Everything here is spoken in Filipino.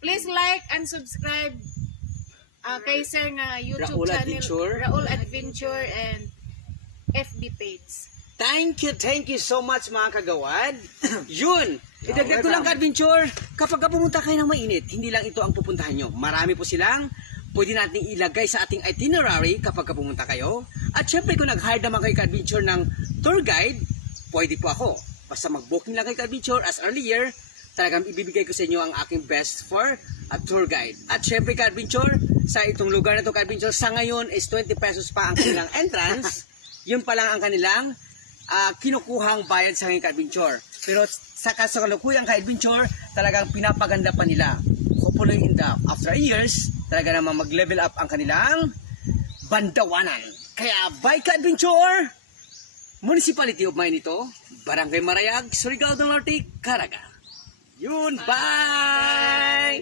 Please like and subscribe kay Sir nga YouTube Raul channel, Adventure. Raul Adventure and FB page. Thank you so much mga kagawad. Yun, idagdag ko lang ka-adventure. Kapag pumunta kayo ng mainit, hindi lang ito ang pupuntahan nyo. Marami po silang pwede natin ilagay sa ating itinerary kapag pumunta kayo. At syempre kung nag-hire naman kayo ka-adventure ng tour guide, pwede po ako. Basta mag-booking lang kayo ka-adventure as earlier, talagang ibibigay ko sa inyo ang aking best for a tour guide. At syempre ka-adventure, sa itong lugar na ito ka-adventure, sa ngayon is 20 pesos pa ang kanilang entrance. Yun pa lang ang kanilang kinukuhang bayad sa aking ka-adventure. Pero sa kasalukuyang ka-adventure, talagang pinapaganda pa nila. Hopefully in the after years, talaga naman mag-level up ang kanilang bandawanan. Kaya bye ka-adventure! Municipality of Maynito, Barangay Marayag, Surigao del Norte, Caraga. Yun, bye!